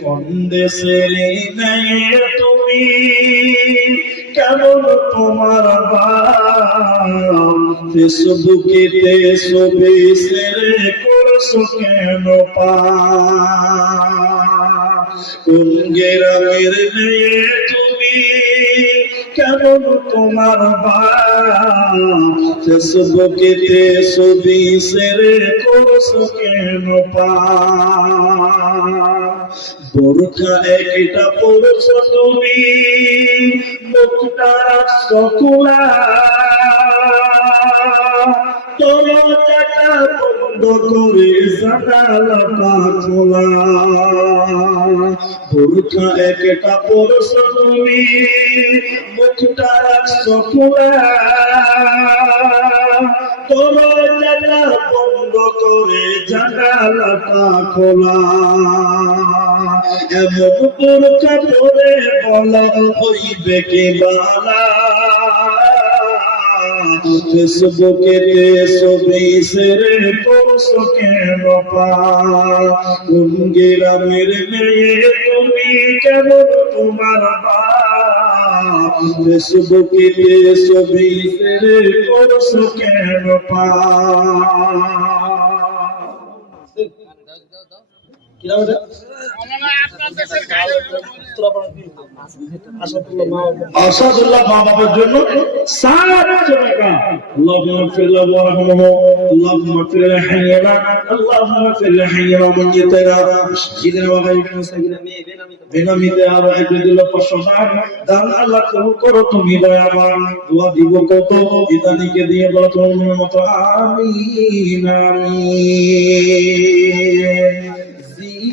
কোন দেশের মেয়ে তুমি? কেমন তোমার ফেসবুকেতে ছবি সেরে করছ কেন কোন গ্রামের মেয়ে তুমি? কেমন তোমার ফেসবুকেতে ছবি সেরে করছ কেন পা? বোরখা একটা পড়ছো তুমি মুখটা রাখছো খোলা দরজাটা বন্ধ করে জানালাটা খোলা বোরখা একটা পড়ছো তুমি মুখটা রাখছো খোলা করে জানালাটা খোলা এমন বোরখা পরে বলা হইবে কে বালা। ফেসবুকে ছবি সেরে করছ কেন পা কোন গ্রামের মেয়ে তুমি কেমন তোমার বা ফেসবুকে ছবি সেরে করছো কেন পা আসাদুল্লাহ মা বাবার জন্য সারা জনকা اللهم اغفر له وارحمه اللهم اغفر لحينا اللهم اغفر لحينا وميتنا شهيدنا وغيبنا وسيدنا বেনামিতে একটু দিল প্রশংসার দান আল্লাহ কবুল করো তুমি দয়াবান। দোয়া দিব কত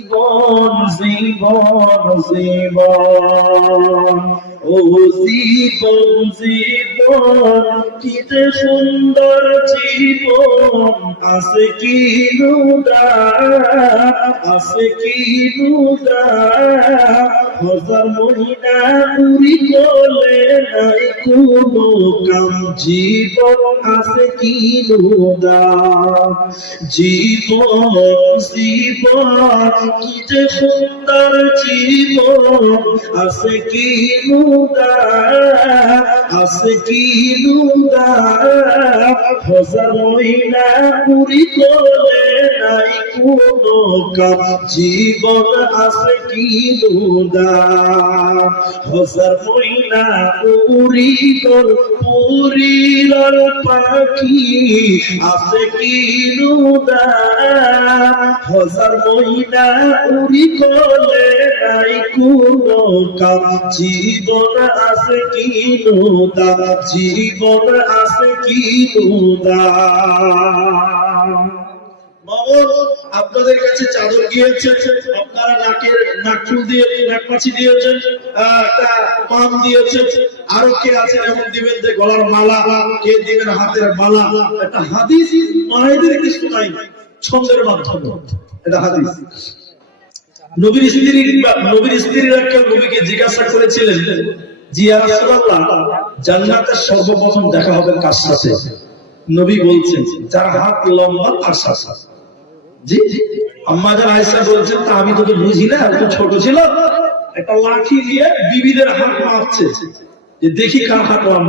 জীবন জীবন জীবন। ও জীবন জীবন কি সুন্দর জীবন। আছে কি নুদা আছে কি নুদা হাজার মহিনা পুরি করলে নাই কোনো কাম। জীবন আছে কি নুদা জীবন জীবন, কি যে সুন্দর জীবন। আছে কি নুদা আছে কি নুদা হাজার মহিনা পুরি করলে নাই কোনো কাম জীবন আছে কি নুদা হাজার মহিনা উড়ি গল পুরিল পাখি আছে কি নুদা হাজার মহিনা উড়ি গলে নাই কোনো কাম জীবন আছে কি নুদা জীবন আছে কি নুদা? আপনাদের কাছে চাদর গিয়েছে, আপনারা নাকের দিয়ে দিয়েছেন একটা দিয়েছেন। আরও কে এমন দিবেন যে গলার মালা, কে দিবেন হাতের মালা? একটা হাদিস মায়েদের কিছু নাই ছন্দের মাধ্যমে। এটা হাদিস। নবীর স্ত্রী, নবীর নবীকে জিজ্ঞাসা করেছিলেন জান্নাতের সর্বপ্রথম দেখা হবে কার সাথে? নবী বলছেন, যার হাত লম্বা, তার সাথে। আমি যে দেখি কার যে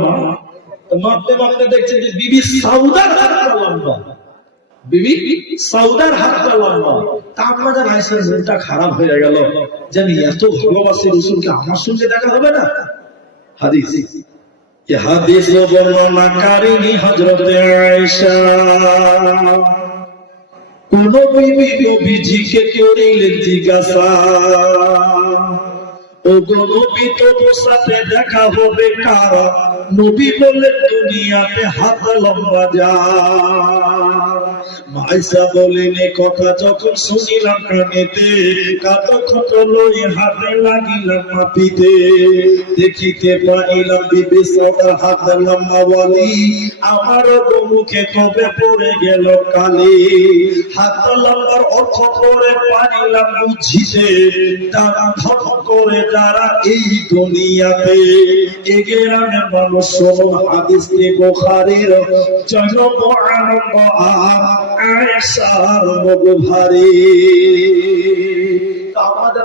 খারাপ হয়ে গেল, জানি, এত ভালোবাসি রসুলকে আমার সঙ্গে দেখা হবে না? হাদিস। হাদিস বর্ণনাকারিনী হযরত আয়েশা। কোন নবীজিকে করিলেন জিজ্ঞাসা ও গো নবী তোমার সাথে দেখা হবে কার? নবী বললেন, দুনিয়াতে হাত লম্বা যা। মাইসা বলেন কথা যখন শুনিলাম কানেতে হাতে লাগিলাম মাপিতে দেখিতে পাইলাম বিবি সদা হাত লম্বা বলি আমার মুখে কবে পড়ে গেল কালি। হাত লম্বার অর্থ করে পারিলাম বুঝিতে তারা ধপ করে যারা এই দুনিয়াতে। এগেরামে মানুষ হাদিস বোখারির জন্ম আনন্দ আর আপনাদের